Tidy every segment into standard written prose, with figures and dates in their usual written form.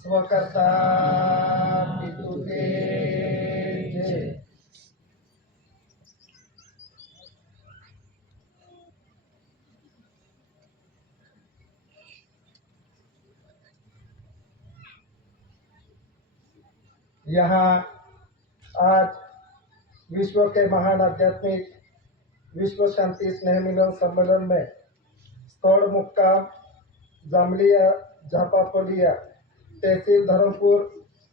स्वकर्ता पितु के जय। यहाँ आज विश्व के महान आध्यात्मिक विश्व शांति स्नेह मिलन सम्मेलन में स्थल मुक्काम जामलिया झापापलिया तहसील धर्मपुर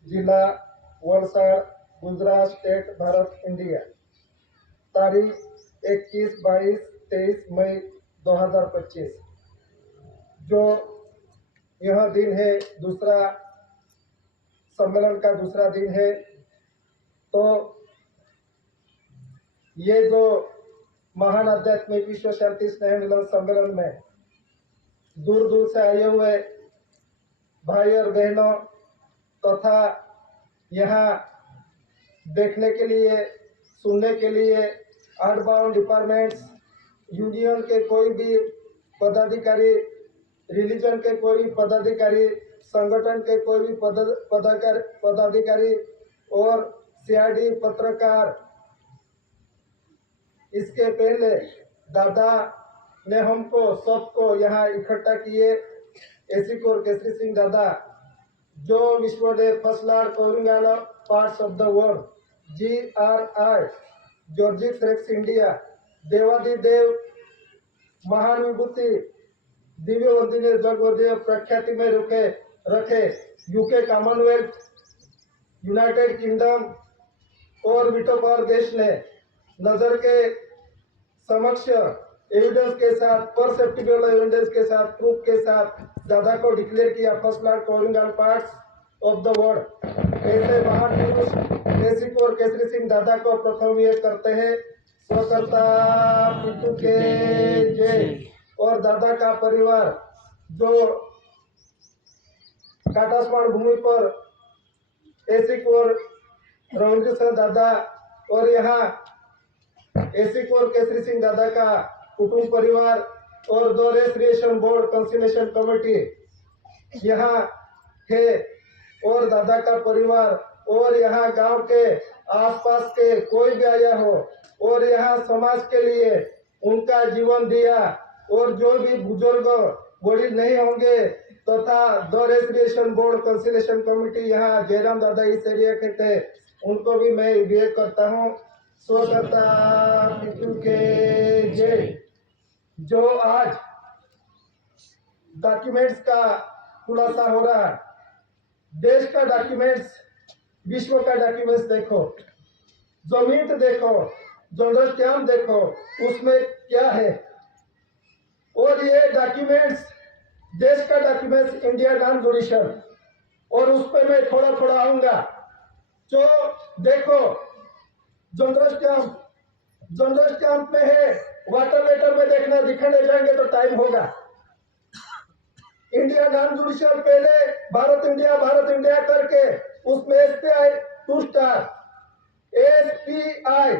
जिला वलसाड़ गुजरात स्टेट भारत इंडिया तारीख 21, 22, 23 मई 2025 जो यह दिन है दूसरा सम्मेलन का दूसरा दिन है। तो ये जो महान आध्यात्मिक विश्व शांति स्नेह मिलन सम्मेलन में दूर दूर से आए हुए भाई और बहनों तथा यहाँ देखने के लिए सुनने के लिए आर्टबाउंड डिपार्टमेंट्स यूनियन के कोई भी पदाधिकारी, रिलीजन के कोई पदाधिकारी, संगठन के कोई भी पदाधिकारी और सीआईडी पत्रकार, इसके पहले दादा ने हमको सबको यहाँ इकट्ठा किए। एसी कोर केसरी सिंह दादा जो विश्व डे फसलार कोरिंगाला parts of the world GRI जॉर्जिक्स रेक्स इंडिया देवादिदेव महान विभूति दिव्य वंदनीय जगवर्दीय प्रख्याति में रखे यूके कॉमनवेल्थ यूनाइटेड किंगडम और वीटो पावर देश ने नजर के समक्ष एविडेंस के साथ परसेप्टिबल एविडेंस के साथ प्रूफ के साथ दादा को डिक्लेयर किया फर्स्ट क्लास कोरिंगल पार्ट्स ऑफ द वर्ल्ड। ऐसे महान पुरुष एसी कोर केसरी सिंह दादा को प्रथम ये करते हैं स्वकर्ता पितु के जय। और दादा का परिवार जो काटास्वाण भूमि पर एसी कोर रविंद्र सिंह दादा और यहाँ एसी कोर केसरी सिंह दादा का कुटुंब परिवार और दो रेस्ट्रिएशन बोर्ड कंसिलेशन कमेटी यहाँ है और दादा का परिवार और यहाँ गांव के आसपास के कोई भी आया हो और यहाँ समाज के लिए उनका जीवन दिया और जो भी बुजुर्ग बड़ी नहीं होंगे तथा दो रेस्ट्रिएशन बोर्ड कंसिलेशन कमेटी यहाँ जयराम दादा इस एरिया के थे उनको भी मैं विवेक करता हूँ स्वकर्ता पितु के जय। जो आज डॉक्यूमेंट्स का खुलासा हो रहा है, देश का डॉक्यूमेंट्स, विश्व का डॉक्यूमेंट्स देखो, जमीन देखो, जनरल स्टैम्प देखो, उसमें क्या है। और ये डॉक्यूमेंट्स देश का डॉक्यूमेंट्स इंडिया नॉन जुडिशियल और उस पर मैं थोड़ा थोड़ा आऊंगा। जो देखो जनरल स्टैम्प में है, वाटर लेटर में देखना दिखाने जाएंगे तो टाइम होगा। इंडिया नॉन जुडिशियल पहले भारत इंडिया करके उसमें SPI 2 स्टार, SPI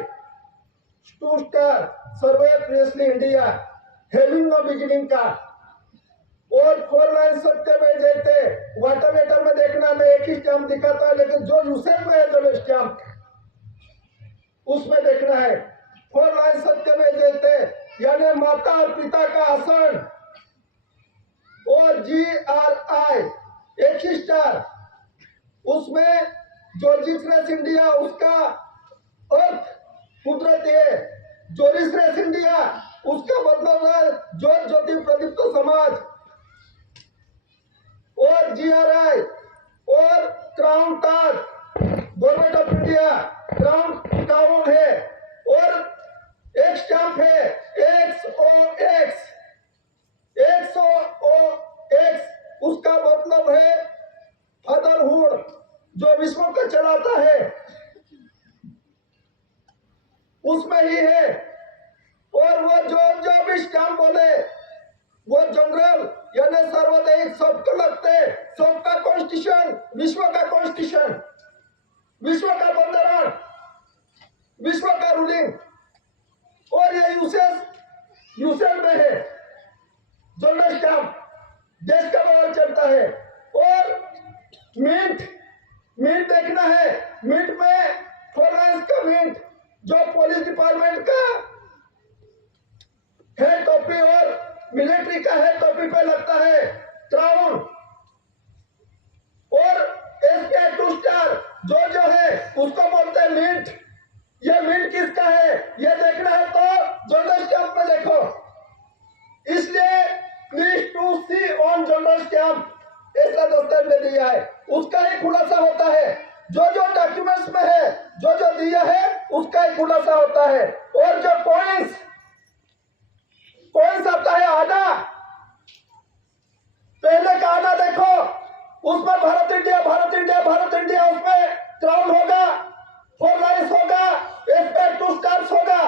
2 स्टार सर्वे प्रेसली इंडिया हैविंग नो बिगिनिंग का और 4 लाइन सत्य में देते वाटर लेटर में देखना में एक ही स्टैम्प दिखाता है लेकिन जो यूसेफ में है जो स्टैम्प उसमें देखना है 4 लाइन सत्य में देते यानी माता और पिता का आसन और GRI एक ही स्टार उसमें जॉर्जिक्स रेस इंडिया उसका अर्थ कुदरती है। जोरिस रेस इंडिया उसका मतलब है ज्योति प्रदीप्त समाज और GRI और crown Taj government of India crown है और एक स्टैम्प है XOX उसका मतलब है फादरहुड जो विश्व को चलाता है उसमें ही है। और वो जो भी स्टैम्प बोले वो जनरल यानी सर्वोदय सबको लगते सबका कॉन्स्टिट्यूशन विश्व का कॉन्स्टिट्यूशन विश्व का बंदरान विश्व का रूलिंग और ये यूसेफ में है। जनरल स्टैम्प देश का बाहर चलता है और मिंट मिंट देखना है। मिंट में 4 लाइन्स का मिंट जो पुलिस डिपार्टमेंट का है टोपी और मिलिट्री का है टोपी पे लगता है क्राउन, और एसपीआई 2 स्टार जो है उसको बोलते हैं मिंट। ये मिंट किसका है ये देखना है तो जनरल स्टैंप में देखो। इसलिए please to see on general stamp ऐसा दस्तावेज में दिया है, उसका ही खुलासा होता है। जो डॉक्यूमेंट्स में है जो दिया है उसका ही खुलासा होता है। और जो कॉइंस आता है आना, पहले का आना देखो, उसमें Bharat India Bharat India Bharat India, उसमें क्राउन होगा, 4 लाइन्स होगा, एसपीआई 2 स्टार्स होगा,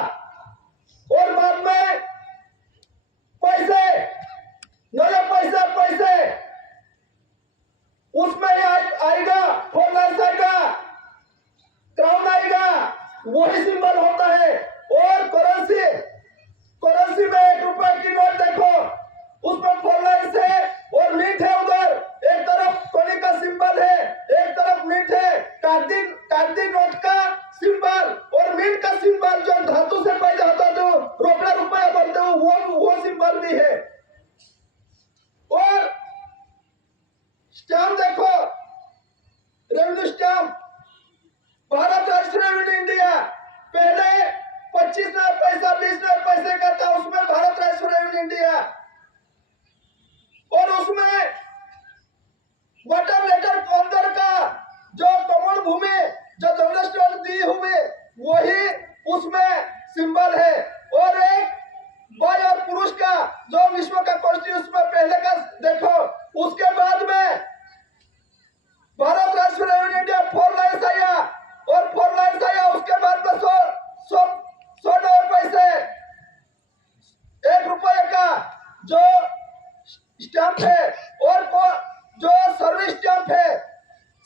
और बाद में पैसे नए पैसे उसमें ही आएगा, 4 लाइन्स आएगा, क्राउन आएगा, वही सिंबल होता है। और करेंसी में 1 रुपए की नोट देखो, उसमें 4 लाइन्स है और मिंट है, उधर एक तरफ कोनी का सिंबल है, एक तरफ मिंट है, कागजी नोट का सिंबल और मिंट का सिंबल जो धातु से पैदा होता जो रोकड़ा रुपया बनते हो वो सिंबल भी है। और स्टैम्प देखो, रेवेन्यू स्टैम्प, भारत राष्ट्रीय रेवेन्यू इंडिया, पहले 25 नया पैसा 20 नया पैसे का था, उसमें भारत राष्ट्रीय रेवेन्यू इंडिया, और उसमें वाटर लेटर अंदर का जो कमल भूमि जो जनरल दी हुई वही उसमें सिंबल है। और एक बॉय और पुरुष का जो विश्व का कॉन्स्टिट्यूशन में पहले का देखो, उसके बाद में भारत राष्ट्रीय रेवेन्यू इंडिया 4 लाइन्स आया, और 4 लाइन्स आया, उसके बाद में 100 नए पैसे 1 रुपये का जो स्टैंप है, और जो सर्विस स्टैंप है,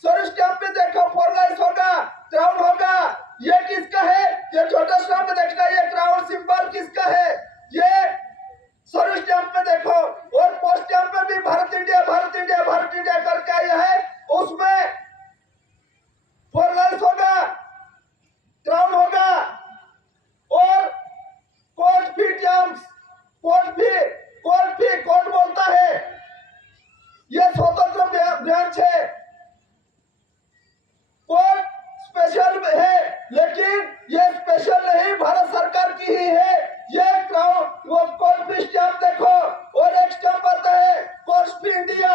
सर्विस स्टैंप पे देखो 4 लाइन्स होगा, क्राउन होगा। ये किसका है ये छोटा स्टैंप में देखना, ये क्राउन सिंबल किसका है ये सर्विस स्टैंप में देखो। और पोस्ट स्टैंप में भी Bharat India Bharat India Bharat India करके आया है, उसमें 4 लाइन्स होगा, क्राउन होगा, और कोर्ट फी टर्म्स, कोर्ट बोलता है ये स्वतंत्र ब्रांच है, कोर्ट स्पेशल है, लेकिन ये स्पेशल नहीं भारत सरकार की ही है। ये क्राउन वो कोर्ट फी स्टैंप देखो, और एक स्टैंप आता है court fee India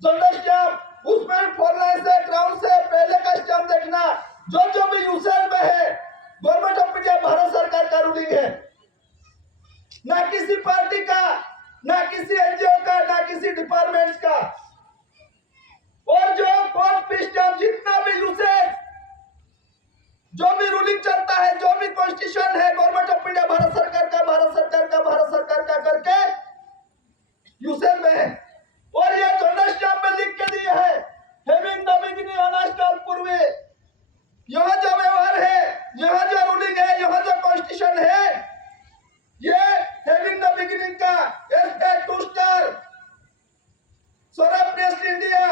general stamp, उसमें 4 लाइन्स से क्राउन से पहले का स्टैंप देखना। जो भी यूसेज में है गवर्नमेंट ऑफ इंडिया भारत सरकार का रूलिंग है, ना किसी पार्टी का, ना किसी एनजीओ का, ना किसी डिपार्टमेंट्स का। और जो कोर्ट फी स्टैंप जितना भी यूसेज जो भी रूलिंग चलता है, जो भी कॉन्स्टिट्यूशन है गवर्नमेंट ऑफ इंडिया भारत सरकार का करके यूसेज में है। और ये जनरल स्टैंप में लिख के दिया है हैविंग द बिगिनिंग अनस्टॉल पूर्वे, यहाँ जो व्यवहार है, यहाँ जो रूलिंग है, यहाँ जो कॉन्स्टिट्यूशन है, ये हैविंग द बिगिनिंग का SPI 2 star Saurabh press India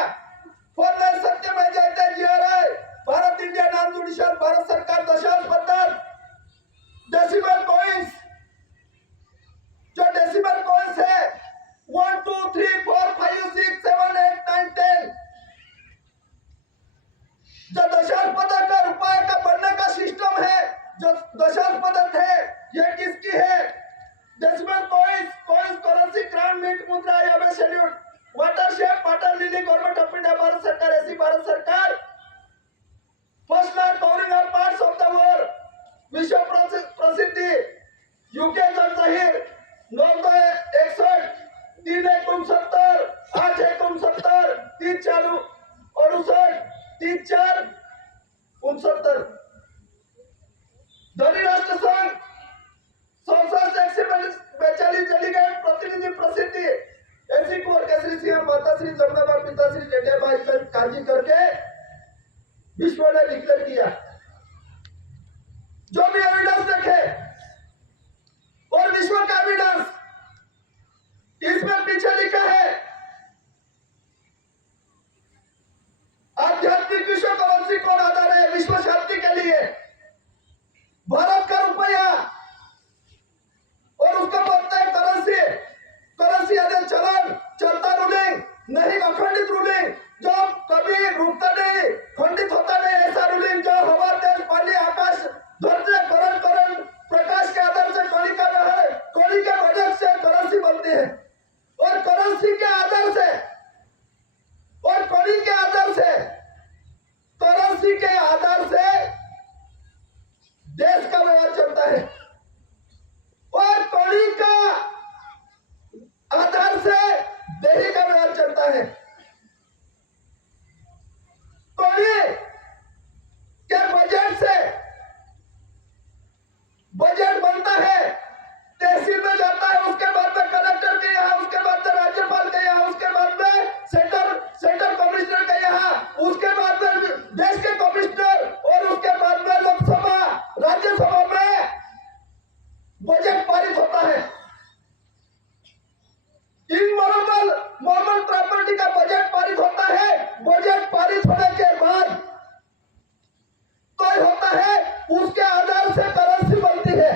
4 lines सत्यम है जाता GRI Bharat India non judicial Bharat सरकार दशांश पद्धत डेसिमल कॉइंस, जो डेसिमल कॉइंस है 1 2 3 4 5 6 7 8 9 10, जो दशांश पद्धत का रुपए का बढ़ने का सिस्टम है, जो दशांश पद्धत है, ये किसकी है? Decimal coins currency crown mint मुद्रा या schedule water shape water lily government of India भारत सरकार, ऐसी भारत सरकार first land covering all parts of the world, विश्व प्रसिद्धि यूके जमजाहिर 961 3 8 3 चालू 3 4 69 धनी राष्ट्र संघ 142 डेलीगेट प्रतिनिधि प्रसिद्धि ऐसी को केसरी सिंह माता श्री जमुनाबाई पिता श्री जेठाबाई काजी करके विश्व ने डिक्लेयर किया। जो भी एविडेंस देखे और विश्व का एविडेंस इसमें पीछे लिखा है कोड़ी के बजट से बजट बनता है, तहसील में जाता है, उसके बाद में कलेक्टर के यहाँ, उसके बाद में राज्यपाल के यहाँ, उसके बाद में सेंट्रल कमिश्नर के यहाँ, उसके बाद में देश के कमिश्नर और उसके बाद में लोकसभा राज्यसभा में बजट पारित होता है। इनमॉर्मल प्रॉपर्टी का बजट पारित होता है। बजट पारित होने के बाद तय होता है, उसके आधार से करेंसी बनती है।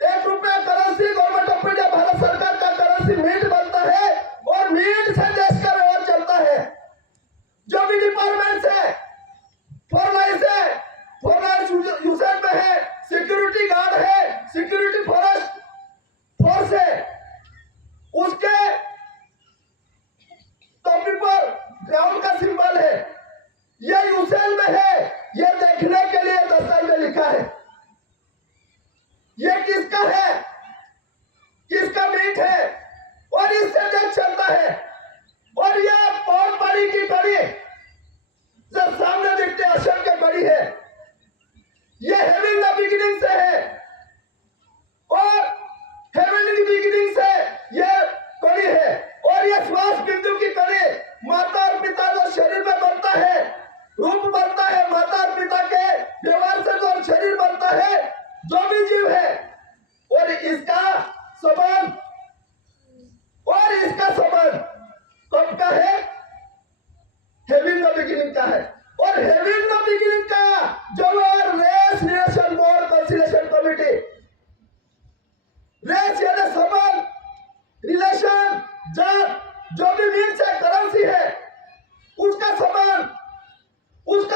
₹1 करेंसी गवर्नमेंट ऑफ इंडिया, भारत सरकार का करेंसी मिंट बनता है और मिंट से देश का व्यवहार चलता है। जो भी डिपार्टमेंट है, फॉरलाइज यूसेज में है, सिक्योरिटी गार्ड है, सिक्योरिटी फोर्स है, उसके टोपी पर ग्राउंड का सिंबल है, ये यूसेज में है, ये देखने के लिए दस्तावेज में लिखा है। ये किसका है, किसका मिंट है, और इससे देश चलता है। और ये बहुत बड़ी की बड़ी जो सामने दिखते अशोक के बड़ी है, ये हेवन द बिगिनिंग से है, और हेवन की बिगिनिंग से ये कड़ी है, और ये श्वास बिंदु की कड़ी माता और पिता जो शरीर में बनता है, रूप बनता है, माता और पिता के व्यवहार से जो शरीर बनता है, जो भी जीव है, और इसका संबंध कब का है, हेवन द बिगिनिंग का है। और हेवन द बिगिनिंग का जो race relation board conciliation committee, race यानी संबंध, रिलेशन, जात, जो भी मीन से करेंसी है, उसका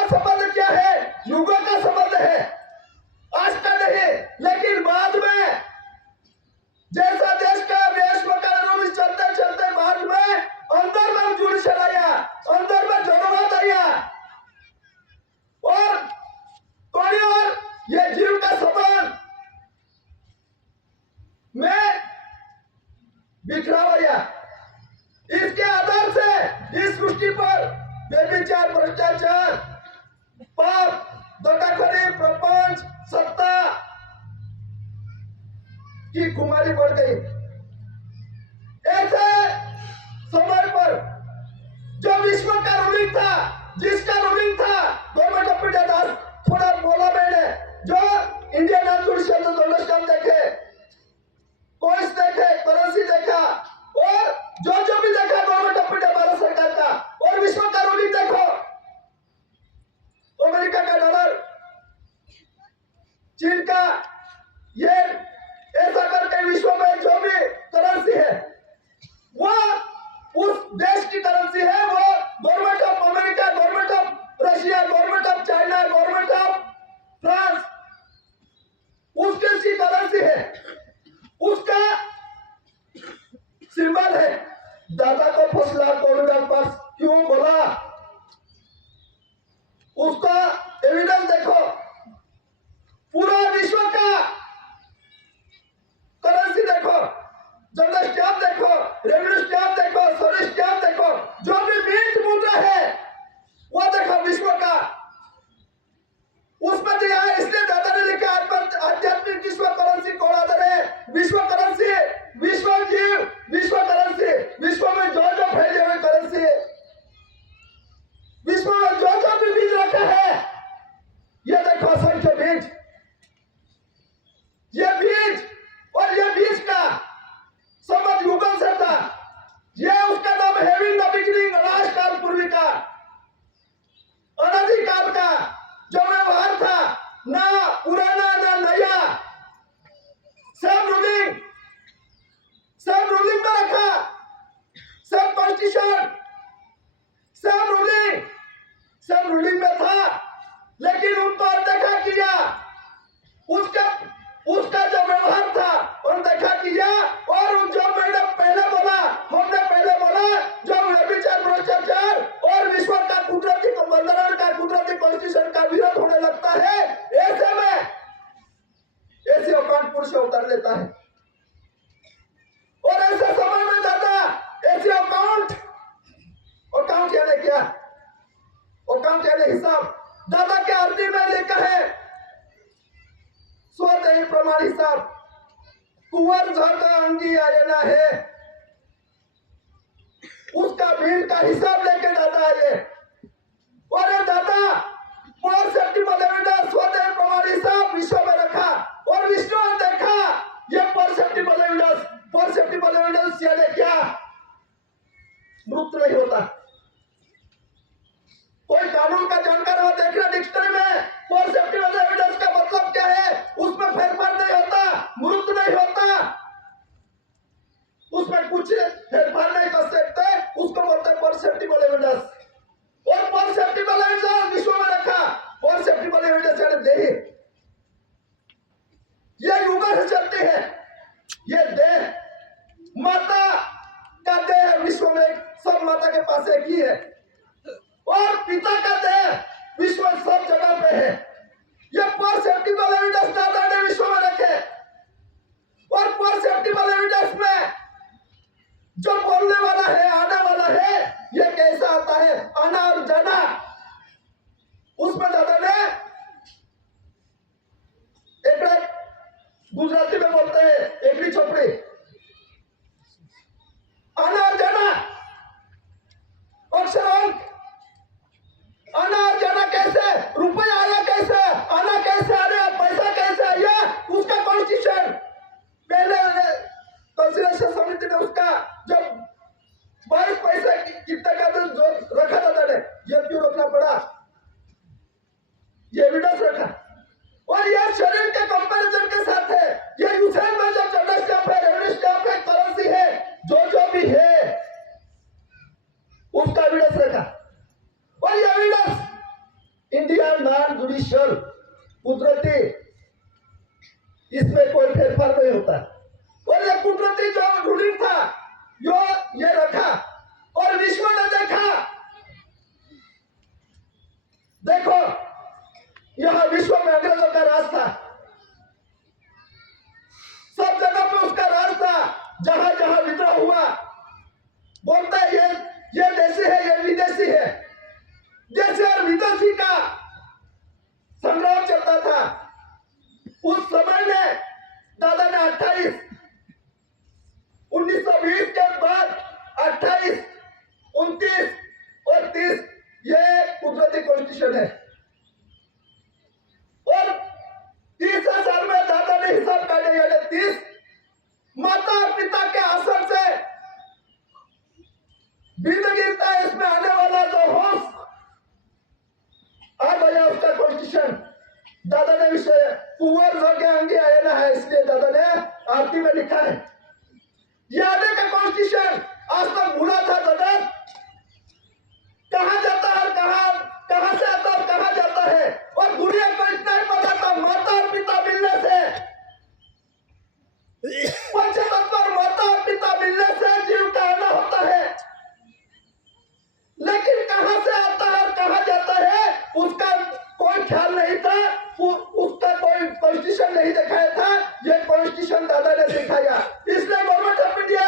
संबंध क्या है, युगों का संबंध है, आज का नहीं। लेकिन बाद में जैसा देश का वेश मकान चलते चलते बाद में अंदर में जुडिशल आया, अंदर में जरूरत आया, और ये जीव का संबंध में बिखरा गया। इसके आधार से इस सृष्टि पर व्यभिचार, भ्रष्टाचार, पाप, दगाखोरी, प्रपंच, सत्ता की खुमारी बढ़ गई। ऐसे समय पर जो विश्व का रूलिंग था, जिसका रूलिंग था गवर्नमेंट ऑफ इंडिया, थोड़ा बोला मैंने, जो इंडियन जुडिशियल डोमेस्टिक देखे, कोर्स देखे, करेंसी देखा, और जो भी देखा गवर्नमेंट ऑफ इंडिया भारत सरकार का, और विश्व का रूलिंग देखो, अमेरिका का डॉलर, चीन का ये, ऐसा करके विश्व में जो भी करेंसी है वो उस देश की करेंसी है, वो government of America, government of Russia, government of China, government of France, उस देश की करेंसी है, उसका सिंबल है। दादा को फसला कॉरिडोर पास क्यों बोला, उसका एविडेंस देखो, पूरा विश्व का करेंसी देखो, जनरल स्टैम्प देखो, रेवेन्यू स्टैम्प देखो, सर्विस स्टैम्प देखो, जो भी मिंट मुद्रा है वो देखो विश्व का, उसमें दिया है। इसलिए दादा ने लिखा आध्यात्मिक विश्व करेंसी कौन आधार है, विश्व करेंसी, विश्व जीव, विश्व करेंसी, विश्व में जो फैले हुए करेंसी है, विश्व में जो भी बीज रखा है, ये देखो असंख्य बीज, ने हिसाब दादा के आरती में लिखा है, स्वदेही प्रमाण हिसाब कुंवर झरका अंगी आयना है, उसका भीड़ का हिसाब लेके दादा आए। और दादा और सेप्टिबल एविडेंस स्वदेही प्रमाण हिसाब विश्व में रखा और विश्व ने देखा ये परसेप्टिबल एविडेंस यानी क्या, मृत नहीं होता। कोई कानून का जानकार हो देखना डिक्शनरी में परसेप्टिबल एविडेंस का मतलब क्या है, उसमें फेरफार नहीं होता, मृत नहीं होता, उसमें कुछ फेरफार नहीं कर सकते, उसको बोलते हैं परसेप्टिबल एविडेंस। और परसेप्टिबल एविडेंस विश्व में रखा, परसेप्टिबल एविडेंस यानी देह, ये युगा से चलती है, ये देह माता का देह विश्व में सब माता के पास एक ही है, और पिता का देह विश्व में सब जगह पे है। ये परसेप्टिबल एविडेंस दादा ने विश्व में रखे। और परसेप्टिबल एविडेंस में जो बोलने वाला है, आने वाला है, ये कैसा आता है, आना और जाना। उसमें दादा ने एक गुजराती में बोलते हैं एकड़ी चोपड़ी, आना और जाना, अक्षर अंक, आना और जाना कैसे, रुपया आया कैसे, आना कैसे, आने पैसा कैसे आया, उसका कॉन्स्टिट्यूशन पहले कंसिडरेशन समिति ने उसका जब 22 पैसा कितने का जो रखा था ने, ये क्यों रखना पड़ा, ये एविडेंस रखा। और यह शरीर के कंपैरिजन के साथ है, ये यूसेन में जब जनरल स्टैंप है, रेवेन्यू स्टैंप है, करेंसी है, जो भी है उसका एविडेंस रखा। और ये एविडेंस इंडिया नॉन जुडिशियल कुदरती, इसमें कोई फेरफार नहीं होता। और ये कुदरती जो रूलिंग था ये रखा और विश्व ने देखा, देखो यह विश्व में अंग्रेजों का राज था, सब जगह पे उसका राज था, जहां जहां विद्रोह हुआ बोलता है ये देशी है, ये विदेशी है, जैसे और विदेशी का संग्राम चलता था। उस समय में दादा ने 1920 के बाद 28, 29 और 30 ये कुदरती कॉन्स्टिट्यूशन है। और 30 साल में दादा ने हिसाब काटे, यानी 30 माता और पिता के आसन से बिंद गिरता है, इसमें आने वाला जो होश आ गया उसका कॉन्स्टिट्यूशन दादा ने विषय कुंवर झरके अंगी आयना है, इसलिए दादा ने आरती में लिखा है। ये आने का कॉन्स्टिट्यूशन आज तक भूला था जगत, कहां जाता है, कहां से आता और कहां जाता है। और दुनिया को इतना ही पता था माता और पिता मिलने से, पंचतत्व और माता और पिता मिलने से जीव का आना होता है, लेकिन कहां से आता है और कहां जाता है उसका कोई ख्याल नहीं था, उसका कोई कॉन्स्टिट्यूशन नहीं दिखाया था। ये कॉन्स्टिट्यूशन दादा ने दिखाया, इसलिए गवर्नमेंट ऑफ इंडिया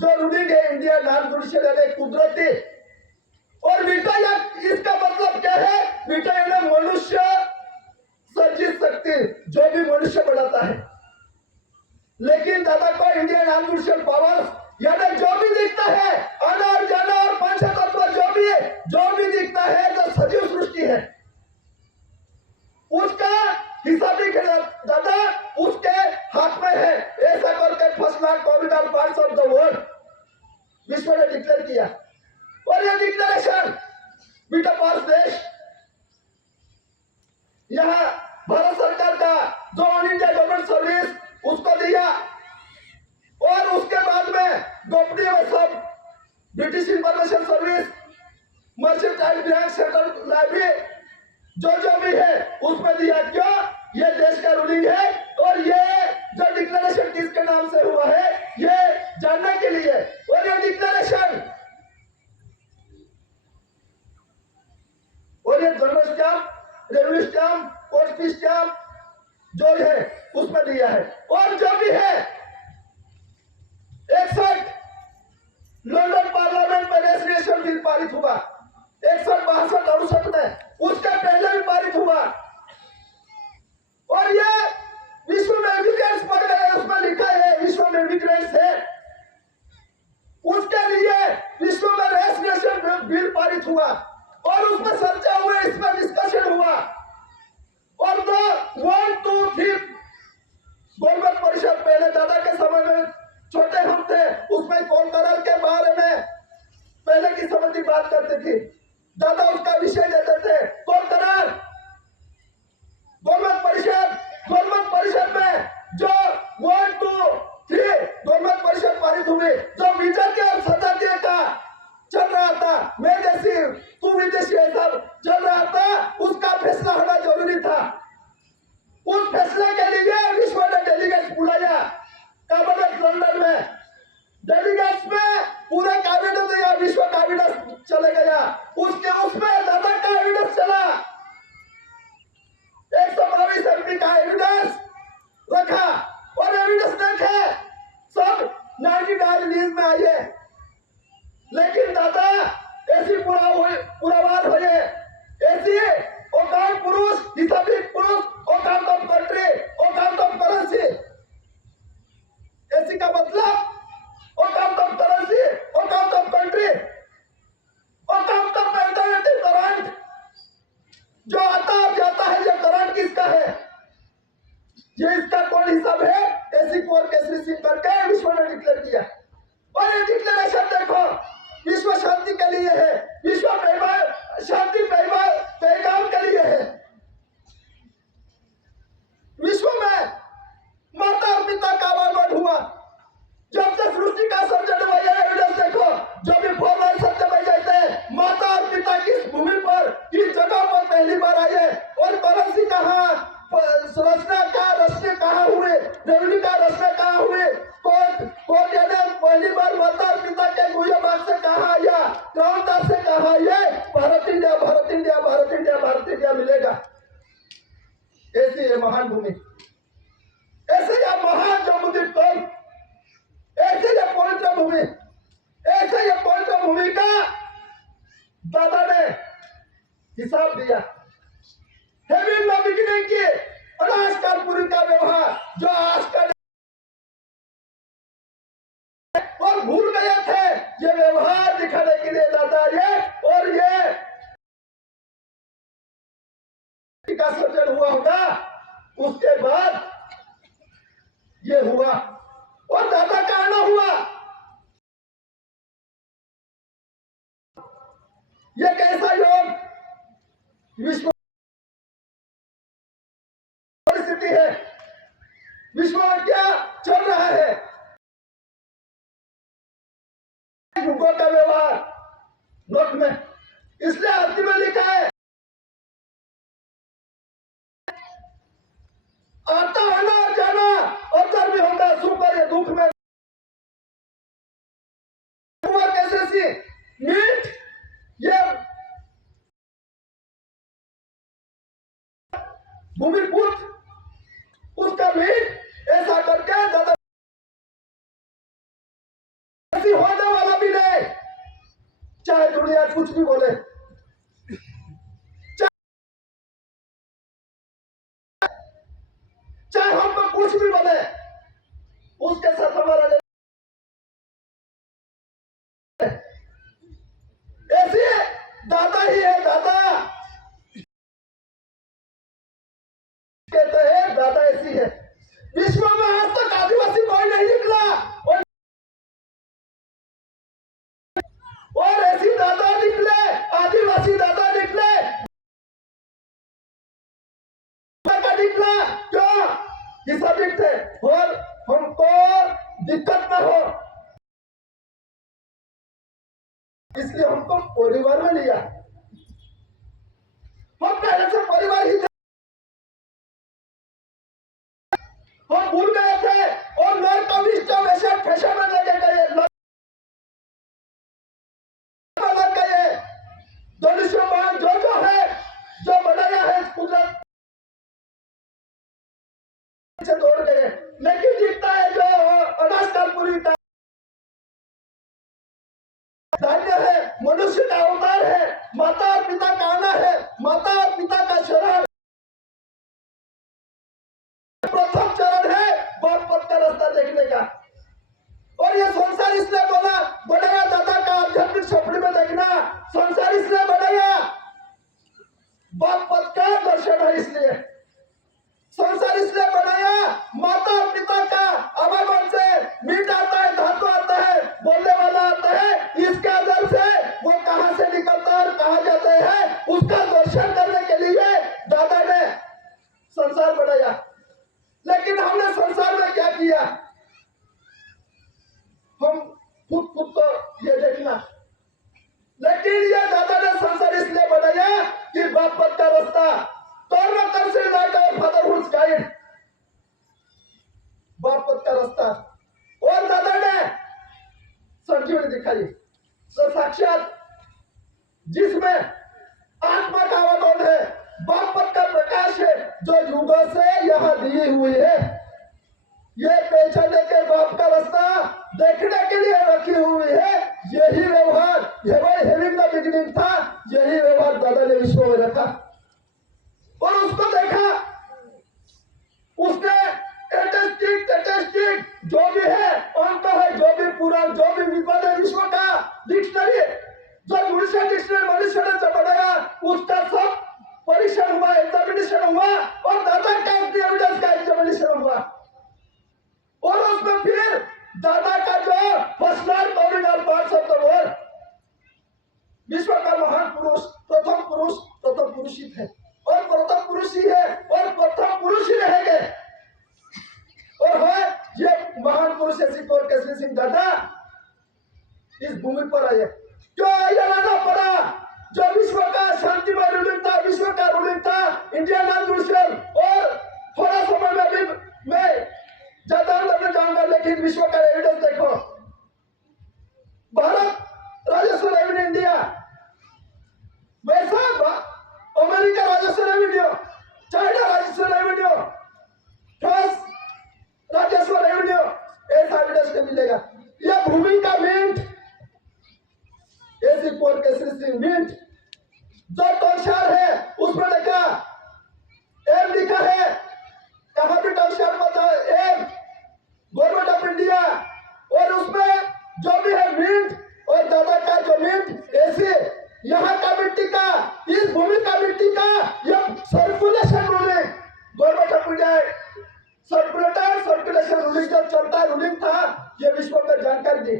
जो रूलिंग है इंडिया नॉन जुडिशियल यानी कुदरती। और बेटा इसका मतलब क्या है? बेटा यानी मनुष्य सर्जित शक्ति जो भी मनुष्य बनाता है। लेकिन दादा को इंडिया नॉन जुडिशियल पावर्स यानी जो भी दिखता है अनार जाना और पंचतत्व जो भी दिखता है जो सजीव सृष्टि है उसका हिसाब भी दादा उसके हाथ में है। ऐसा करके first law corridor parts of the world विश्व ने डिक्लेयर किया। और ये डिक्लेरेशन बेटा पास देश यहाँ भारत सरकार का जो ऑल इंडिया गवर्नमेंट सर्विस उसको दिया। और उसके बाद में गोपनीय सब British information service mercantile bank central library जो भी है उसमें दिया। क्यों? ये देश का रूलिंग है। और ये जो डिक्लेरेशन किसके नाम से हुआ है ये जानने के लिए। और ये डिक्लेरेशन और ये general stamp revenue stamp post fees stamp जो है उसमें दिया है। और जो भी है 61 लंदन पार्लियामेंट में रेजिस्ट्रेशन बिल पारित हुआ 61-62-68 में उसका पहले भी पारित हुआ। और ये विश्व में इमिग्रेंट्स पढ़ गए उसमें लिखा है विश्व में इमिग्रेंट्स है उसके लिए विश्व में रेजिस्ट्रेशन बिल पारित हुआ। और उसमें चर्चा हुए इसमें डिस्कशन हुआ। और 1, 2, 3 गवर्नमेंट परिषद पहले दादा के समय में छोटे हम थे उसमें कौन करार के बारे में पहले की समिति बात करती थी। दादा उसका विषय देते थे कौन करार गवर्नमेंट परिषद में जो 1, 2, 3 गवर्नमेंट परिषद पारित हुई। जो विजय के और सजातीय का चल रहा था मैं जैसी तू विदेशी ऐसा चल रहा था उसका फैसला होना जरूरी था। उस फैसले के लिए विश्व ने डेलीगेट्स बुलाया कैबिनेट लंदन में। डेलीगेट्स में पूरे कैबिनेट दिया विश्व कैबिनेट चले गया उसमें दादा का एविडेंस चला 122 एमपी का एविडेंस रखा। और एविडेंस देखे सब 90 रिलीज में आए। लेकिन दादा ऐसी पुरावार हुए ऐसी औकात पुरुष हिसाबी पुरुष औकात ऑफ कंट्री औकात ऑफ करेंसी ऐसी का मतलब औकात ऑफ करेंसी औकात ऑफ कंट्री औकात ऑफ अल्टरनेटिव करंट जो आता और जाता है। जो करंट किसका है ये इसका कौन हिसाब है? ऐसी कोर केसरी सिंह करके विश्व ने डिक्लेयर किया। और ये डिक्लेरेशन देखो विश्व शांति के लिए है विश्व शांति पैगाम के लिए है। विश्व में माता और पिता का अवमान हुआ जब से सृष्टि का सर्जन हुआ। यह एविडेंस देखो जो भी फॉर्मल सत्य में जाते हैं माता और पिता किस भूमि पर किस जगह पर पहली बार आए। और करेंसी कहाँ रचना कहाँ हुए रेवेन्यू का रचना कहाँ हुए कोर्ट यानी पहली बार माता और पिता के गुह्य भाग से कहाँ आया क्राउन से कहाँ आए भारत इंडिया मिलेगा। ऐसी है महान भूमि ऐसे यह महान जम्मूद्वीप कौन ऐसे यह पवित्र भूमि ऐसे यह पवित्र भूमि का दादा ने हिसाब दिया। हेविंग में बिगिनिंग की अनाजकालपुरी का व्यवहार जो आज का और भूल गए थे ये व्यवहार दिखाने के लिए दादा ये और ये का सर्जन हुआ होगा उसके बाद ये हुआ। और दादा का आना हुआ ये कैसा योग विश्व परिस्थिति है विश्व में क्या चल रहा है युगों का व्यवहार नोट में। इसलिए अंतिम में लिखा है आता आना और जाना और जब भी होगा सुख और दुख में कैसे सी मीट ये भूमिपुत्र उसका मीट ऐसा करके दादा चाहे दुनिया कुछ भी बोले, चाहे हम पर कुछ भी बोले, उसके साथ हमारा ऐसे दादा ही है। दादा कहते हैं दादा ऐसी है। विश्व में आज तक आदिवासी कोई नहीं निकला और ऐसी दादा निकले, आदिवासी दादा निकले, निकला क्यों? किसा दिखते और हमको दिक्कत ना हो, इसलिए हमको परिवार में लिया। हम पहले से परिवार ही थे, हम भूल गए थे और नर कमिस्ट वैसे फैशन में लगे गए, लग गए। धनुष्यबाण जो है, जो बनाया है कुदरत से दौड़ गए, लेकिन दिखता है जो अनाजकालपुरी का धन्य है, मनुष्य का अवतार है, माता और पिता का आना है, माता और पिता का शरण प्रथम चरण है बाप पद का रास्ता देखने का। और ये संसार इसलिए बनाया दादा का आध्यात्मिक सपने में देखना, संसार इसलिए बनाया बाप पद का दर्शन है, इसलिए संसार इसलिए बनाया माता और पिता का आवागमन से मीट आता है, धातु आता है, बोलने वाला आता है, इसके आधार से वो कहां से निकलता है और कहां जाता है उसका दर्शन करने के लिए दादा ने संसार बनाया। लेकिन हमने संसार में क्या किया? हम खुद को ये देखना, लेकिन ये दादा ने संसार इसलिए बनाया कि बाप पद का रास्ता फादरहुड गाइड, बाप पद का रास्ता। और दादा ने संजीवनी दिखाई, तो साक्षात जिसमें आत्मा का आवागमन है, बाप पद का प्रकाश है, जो युगों से यहाँ दी हुई है। ये पहचानने के बाप का रास्ता देखने के लिए रखी हुई है। यही व्यवहार बिगिनिंग था, यही व्यवहार दादा ने विश्व में रखा और उसको देखा। उसने जो भी है अंक है, जो भी पुराण, जो भी विपद है, विश्व का डिक्शनरी जो डिक्शनरी मनुष्य ने जब बनाया उसका सब परीक्षण हुआ, एग्जामिनेशन हुआ और दादा का एविडेंस का एग्जामिनेशन हुआ। और उसमें फिर दादा का जो first original parts of the world, विश्व का महान पुरुष, प्रथम पुरुष ही थे और प्रथम पुरुष ही है और प्रथम पुरुष ही रहेंगे। और है ये महान पुरुष ऐसी कौर केसरी सिंह दादा इस भूमि पर आए। क्यों आया लाना पड़ा? जो विश्व का शांतिमय रूलिंग था, विश्व का रूलिंग था इंडिया नॉन और थोड़ा समय में भी मैं ज्यादा अंदर जाऊंगा, लेकिन विश्व का एविडेंस देखो। भारत राजस्व रेवेन्यू इंडिया, वैसा अमेरिका राजस्व रेवेन्यू, चाइना राजस्व रेवेन्यू, फ्रांस राजस्व रेवेन्यू, ऐसा एविडेंस नहीं मिलेगा। यह भूमि का मिंट ऐसी कोर केसरी सिंह मिंट जो टॉक्शार है उसमें देखा एम लिखा है, कहां भी टॉक्शार में एम गवर्नमेंट ऑफ इंडिया, और उसमें जो भी है मिंट और दादा का जो मिंट ऐसे यहाँ का मिट्टी का, इस भूमि का मिट्टी का यह circulation ruling government of India circulation ruling जो चलता रूलिंग था, ये विश्व में जानकारी दी,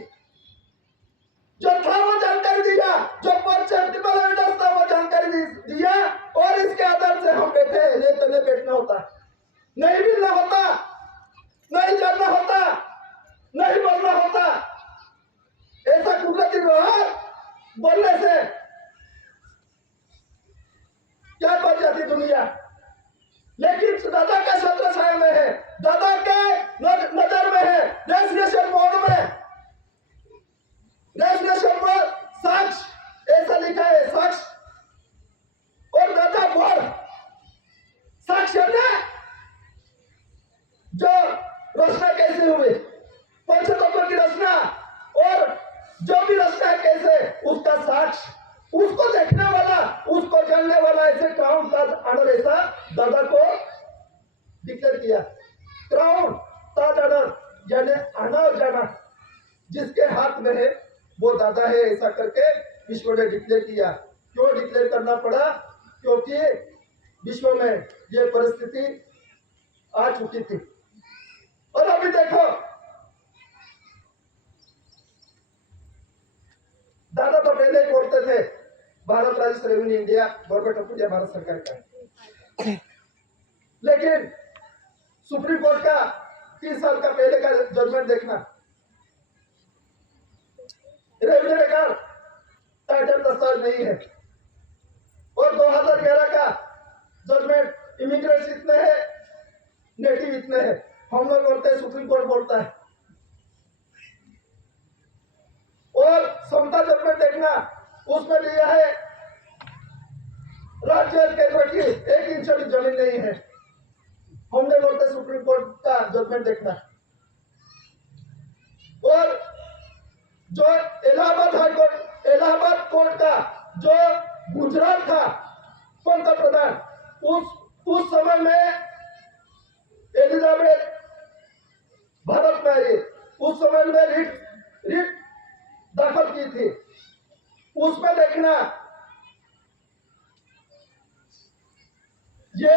जो था वो जानकारी दिया, जो परसेप्टिबल एविडेंस था वो जानकारी दिया। और इसके आधार से हम बैठे, नहीं तो नहीं बैठना होता, नहीं मिलना होता, नहीं जानना होता, नहीं बोलना होता। ऐसा कुदरती व्यवहार बोलने से क्या बन जाती दुनिया। लेकिन दादा का छत्र छाया में है, दादा के नजर में है, डेस्टिनेशन बोर्ड में, डेस्टिनेशन बोर्ड साक्ष्य ऐसा लिखा है, साक्ष्य और दादा बोर्ड साक्ष्य ने जो रचना कैसे हुई, पंचतत्व की रचना और जो भी रचना है कैसे, उसका साक्ष्य आज उसको देखने वाला, उसको जानने वाला ऐसे क्राउन ताज ऑनर ऐसा दादा को डिक्लेयर किया। क्राउन ताज ऑनर यानी आना और जाना जिसके हाथ में है वो दादा है, ऐसा करके विश्व ने डिक्लेयर किया। क्यों डिक्लेयर करना पड़ा? क्योंकि विश्व में ये परिस्थिति आ चुकी थी। और अभी देखो, दादा तो पहले ही बोलते थे भारत राजस्व revenue India government of India भारत सरकार का, लेकिन सुप्रीम कोर्ट का 3 साल का पहले का जजमेंट देखना, रेवेन्यू रिकॉर्ड टाइटल दस्तावेज नहीं है। और 2011 का जजमेंट इमिग्रेट्स इतने हैं, नेटिव इतने हैं। हम लोग बोलते हैं, सुप्रीम कोर्ट बोलता है। और समता जजमेंट देखना, उसमें दिया है राज्य और केंद्र की 1 इंच भी जमीन नहीं है। हमने बोलते सुप्रीम कोर्ट का जजमेंट देखना। और जो Allahabad high court, Allahabad court का जो गुजरात था पंत प्रधान, उस समय में एलिजाबेथ भारत में आई, उस समय में रिट दाखिल की थी। उसमें देखना ये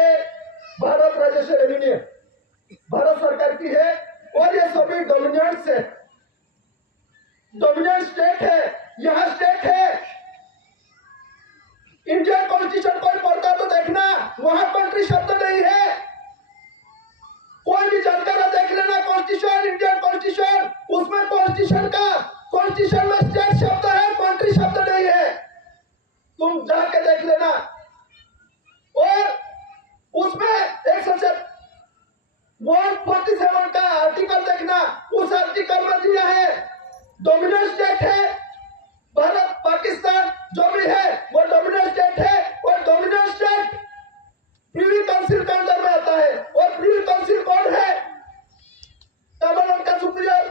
भारत राजस्व रेवेन्यू भारत सरकार की है और ये सभी डोमिनेंट है, डोमिनेंट स्टेट है। यहां स्टेट है, इंडियन कॉन्स्टिट्यूशन कोई पढ़ता तो देखना वहां कंट्री शब्द नहीं है। कोई भी जानकारी देख लेना, कॉन्स्टिट्यूशन, इंडियन कॉन्स्टिट्यूशन, उसमें कॉन्स्टिट्यूशन का, कॉन्स्टिट्यूशन में स्टेट शब्द है, कंट्री शब्द नहीं है। तुम जाके देख लेना। और उसमें 147 का आर्टिकल देखना, उस आर्टिकल में दिया है डोमिनेंट स्टेट है भारत, पाकिस्तान जो भी है वो डोमिनेंट स्टेट है। और डोमिनेंट स्टेट प्रीवी काउंसिल के अंदर में आता है। और प्रीवी काउंसिल कौन है? कॉमनवेल्थ का सुप्रीरियर,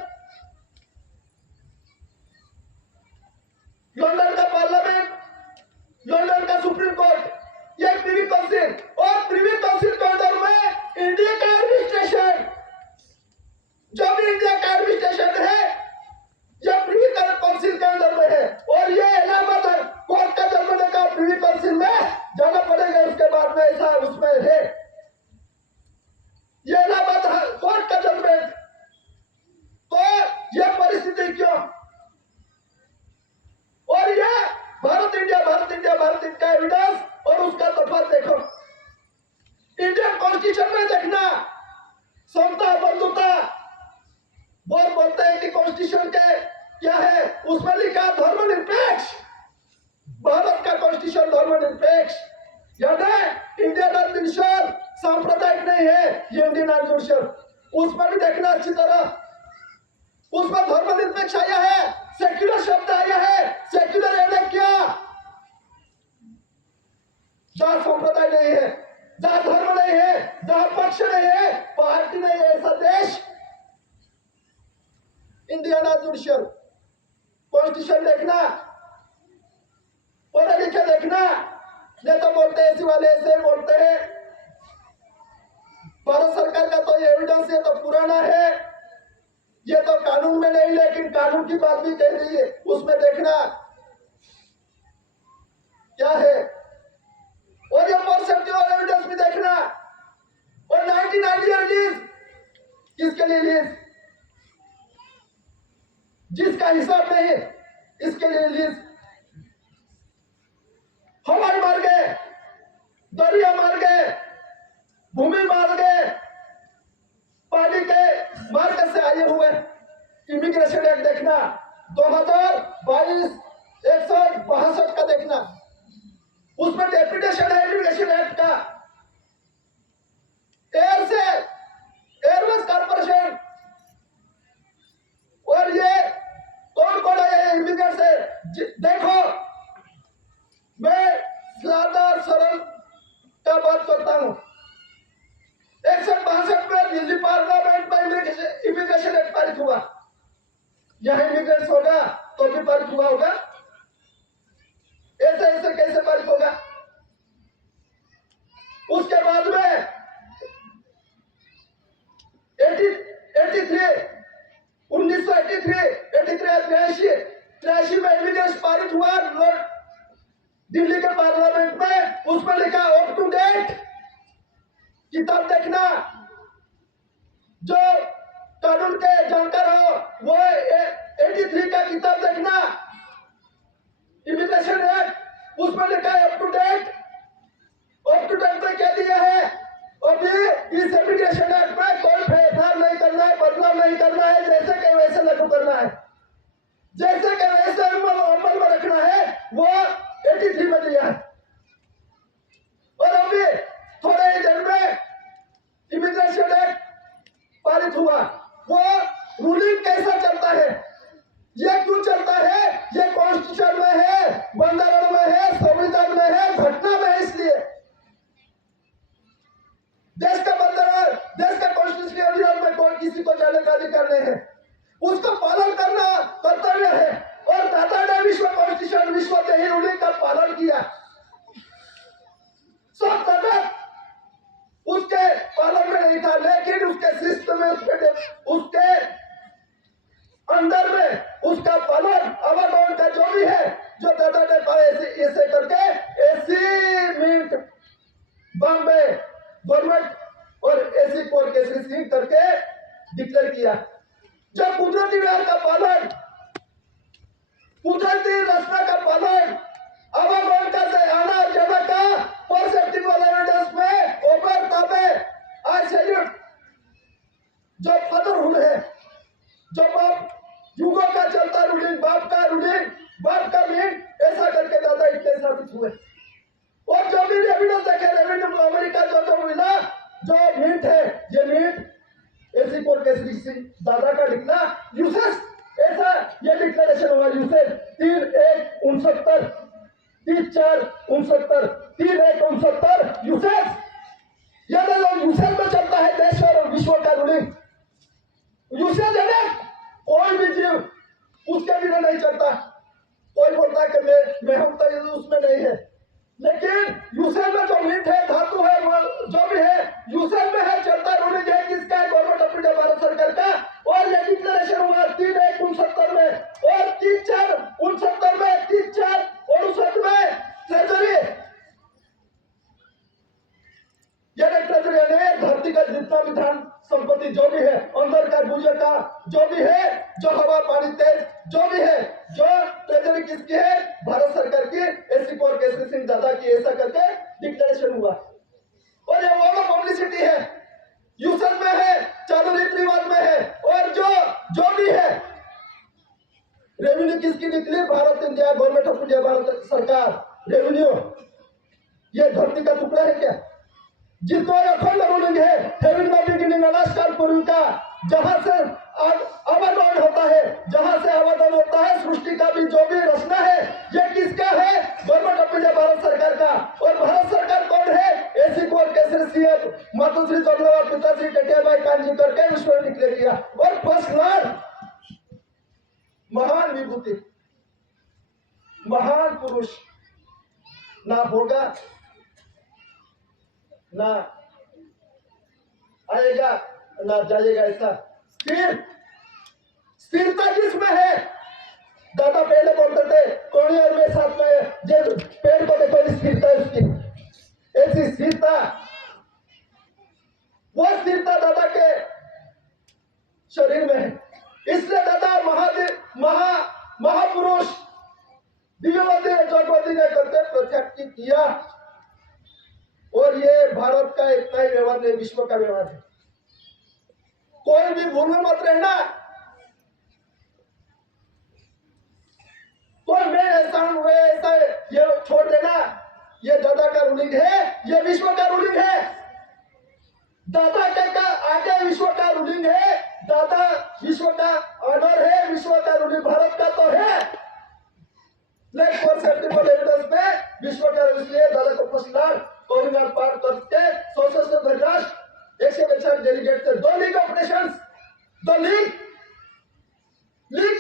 लंदन का पार्लियामेंट, लंदन का सुप्रीम कोर्ट, ये प्रीवी काउंसिल। और प्रीवी काउंसिल के अंदर में इंडिया का एडमिनिस्ट्रेशन, जो भी इंडिया का एडमिनिस्ट्रेशन है ये प्रीवी काउंसिल के अंदर में है। और ये इलाहाबाद कोर्ट का जजमेंट का प्रीवी काउंसिल में जाना पड़ेगा। उसके बाद में ऐसा उसमें है, ये इलाहाबाद कोर्ट का जजमेंट। तो ये परिस्थिति क्यों? और ये Bharat India, Bharat India, Bharat India का एविडेंस और उसका तफात देखो। इंडियन कॉन्स्टिट्यूशन में देखना समता बंधुता, वो बोलते हैं कि कॉन्स्टिट्यूशन के क्या है, उसमें लिखा धर्मनिरपेक्ष। भारत का कॉन्स्टिट्यूशन धर्मनिरपेक्ष, यानी इंडियन एडमिनिस्ट्रेशन सांप्रदायिक नहीं है, ये इंडियन एडमिनिस्ट्रेशन। उसमें भी देखना अच्छी तरह, उसमें धर्मनिरपेक्ष आया है, सेक्युलर शब्द आया है। सेक्युलर यानी क्या? जहां संप्रदाय नहीं है, जहां धर्म नहीं है, जहां पक्ष नहीं है, पार्टी नहीं है, ऐसा देश इंडियन एडमिनिस्ट्रेशन। कॉन्स्टिट्यूशन देखना, पढ़े लिखे देखना। नहीं तो बोलते ऐसी वाले ऐसे बोलते हैं। भारत सरकार का तो एविडेंस ये तो पुराना है, ये तो कानून में नहीं, लेकिन कानून की बात भी कह दी है। उसमें देखना क्या है। और ये परसेंटेज एविडेंस भी देखना। और 1990 रिलीज किसके लिए रिलीज? जिसका हिसाब नहीं इसके लिए रिलीज। हवाई मार गए, दरिया मार गए, भूमि मार गए, पानी के मार्ग से आए हुए। इमिग्रेशन एक्ट देखना 2022 162 का देखना, उसमें डेपुटेशन है इमिग्रेशन एक्ट का। एयर से एयरवेज कॉर्पोरेशन, और ये कौन कौन है इमिग्रेट से देखो। मैं सादा सरल का बात करता हूं। 162 में दिल्ली पार्लियामेंट में इमिग्रेशन एक्ट पारित हुआ। यहां इमिग्रेट होगा तो भी पारित हुआ होगा। ऐसे ऐसे कैसे पारित होगा? उसके बाद में 1983 में एविडेंस पारित हुआ दिल्ली के पार्लियामेंट में। उसमें लिखा अप टू डेट। किताब देखना, जो कानून के जानकार हो वो 83 का किताब देखना, इमिग्रेशन एक्ट, उसमें लिखा है up to date. Up to date में क्या दिया है? अभी इस इमिग्रेशन एक्ट में कोई फेरफार नहीं करना है, बदलाव नहीं करना है, जैसे कि वैसे लागू करना है, जैसे कि वैसे अमल में रखना है, वो 83 में दिया है। और अभी थोड़े ही दिन में इमिग्रेशन एक्ट पारित हुआ। वो रूलिंग कैसा चलता है, ये क्यों चलता है? ये कॉन्स्टिट्यूशन में है, बंधारण में है, संविधान में है, घटना में है। इसलिए देश का बंधारण, देश का कॉन्स्टिट्यूशन के विरोध में कोई किसी को जाने का अधिकार नहीं है, उसका पालन करना कर्तव्य है। और दादा ने विश्व कॉन्स्टिट्यूशन, विश्व देही रूलिंग का पालन किया। सब तक उसके पालन में नहीं था, लेकिन उसके सिस्टम में, उसके अंदर में उसका पालन अवगुण का जो भी है, जो दादा ने ऐसे करके एसी मिनट बॉम्बे गवर्नमेंट और एसी कोर केसरी सिंह करके डिक्लेयर किया। जब कुदरती व्यवहार का पालन, कुदरती रचना का पालन, अवगुण का से आना जाना का परसेप्टिबल एविडेंस में ओवर तबे आई सैल्यूट। जो फादरहुड है, जो बाप युगों का चलता रूलिंग, बाप का रूलिंग, बाप का मीन, ऐसा करके दादा इतने साबित हुए। और जो भी एविडेंस देखे, रेवेन्यू अमेरिका जो मिला, जो मिंट है, ये मिंट एसी कोर केसरी सिंह दादा का लिखना यूसेस, ऐसा ये डिक्लेरेशन हुआ। Uses 3/1/69, 3/4/69, 3/1/69 uses. यानी लोग यूसेस में चलता है देश और विश्व का रूलिंग। यूसेस है ना, कोई भी जीव उसके बिना नहीं चलता। कोई बोलता है कि मैं हम तो उसमें नहीं है, लेकिन यूसेस में जो मिंट है, धातु है, जो भी है यूसेस में है, चलता रूलिंग है। किसका है? गवर्नमेंट ऑफ इंडिया, भारत सरकार का। और ये डिक्लेरेशन हुआ 3/1/69 में, और 3/4/69 में, 3/4/69 में ट्रेजरी, ट्रेजरी ने धरती का जितना भी धन संपत्ति जो भी है, अंदर का गुजर का जो भी है, जो हवा पानी तेज जो भी है, जो ट्रेजरी किसकी है? भारत सरकार की, एसी कोर केसरी सिंह दादा की। ऐसा करके डिक्लेरेशन हुआ। और ये वो पब्लिसिटी है, यूसेस में है, चालू रीति रिवाज में है। और जो भी है, रेवेन्यू किसकी निकली? Bharat India, government of India, भारत सरकार। रेवेन्यू ये धरती का टुकड़ा है क्या? जितना अखंड रूलिंग है, हेवन में बिगिनिंग, अनास्कार पूर्व का, जहां से अवतरण होता है, जहां से अवतरण होता है, सृष्टि का भी जो भी रचना है, ये किसका है? गवर्नमेंट ऑफ इंडिया, भारत सरकार का। और भारत सरकार कौन है? एसी कोर केसरी सिंह, मातुश्री चंद्रवा, पिताश्री टटियाबाई कांजी करके विश्व में डिक्लेयर किया। और फर्स्ट लॉर्ड, महान विभूति, महान पुरुष, ना होगा ना आएगा ना जाएगा, ऐसा स्थिरता किसमें है? दादा पहले बोलते थे, कोणी और मैं साथ में, जो पेड़ को देखो स्थिरता है उसकी, ऐसी स्थिरता, वो स्थिरता दादा के शरीर में है। इसलिए दादा महापुरुष दिव्यवादी जगवती ने करके प्रत्याख्यान किया। और ये भारत का इतना ही व्यवहार नहीं, विश्व का व्यवहार है। कोई भी भूल में मत रहना, कोई मैं ऐसा हूं, ऐसा ये छोड़ देना। ये दादा का रूलिंग है, ये विश्व का रूलिंग है। दादा का आगे विश्व का रूलिंग है। दादा विश्व का ऑर्डर है, विश्व का रूलिंग भारत का तो है, लेकिन में विश्व का, इसलिए दादा को फर्स्ट लॉर्ड कोरिंगार पार करके 100 से राष्ट्र, 150 डेलीगेट थे, 2 लीग ऑफ नेशंस, 2 लीग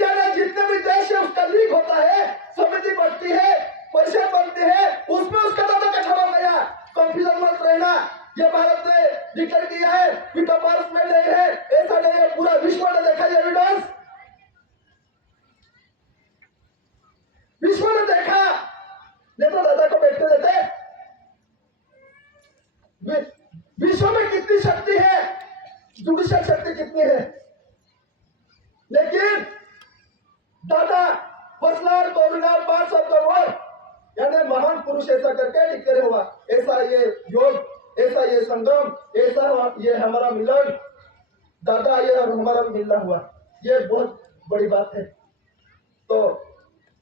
यानी जितने भी देश है उसका लीग होता है, समिति बढ़ती है, परिषद जुडिशियल शक्ति कितनी है, लेकिन दादा फसलार कोरुनार पार्ट्स ऑफ द वर्ल्ड यानी महान पुरुष ऐसा करके डिक्लेयर हुआ। ऐसा ये योग, ऐसा ये संगम, ऐसा ये हमारा मिलन, दादा ये और हमारा मिलना हुआ, ये बहुत बड़ी बात है। तो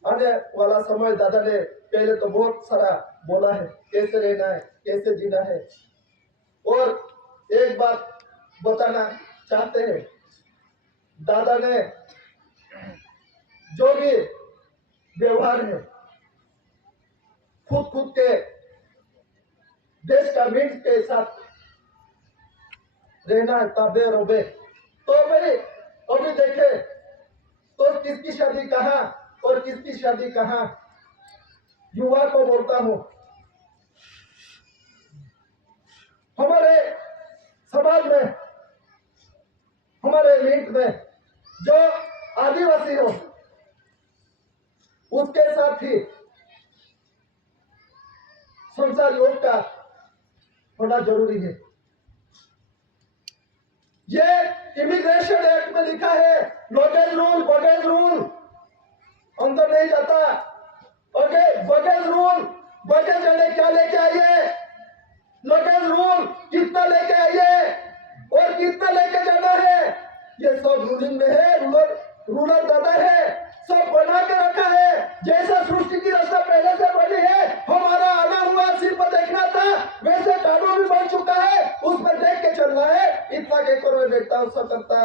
आने वाला समय दादा ने पहले तो बहुत सारा बोला है, कैसे रहना है, कैसे जीना है। और एक बात बताना चाहते हैं, दादा ने जो भी व्यवहार है खुद के देश का मीट के साथ रहना है, ताबे रोबे। तो भाई अभी देखे तो किसकी शादी कहाँ और किसकी शादी कहाँ, युवा को बोलता हूँ, हमारे समाज में, हमारे मीट में जो आदिवासी हो उसके साथ ही संसार योग का होना जरूरी है। ये इमिग्रेशन एक्ट में लिखा है बगैर रूल अंदर नहीं जाता। ओके, बगैर रूल, बगैर जाने क्या लेके आइए, बगैर रूल कितना लेके आइए और कितना लेके जाना है, ये सब रूलिंग में है। रूलर दादा है, सब बना के रखा है। जैसा सृष्टि की रचना पहले से बनी है, हमारा आना हुआ सिर्फ देखना था, वैसे कानून भी बन चुका है, उसमें देख के चलना है। इतना कहकर मैं देखता हूँ सकता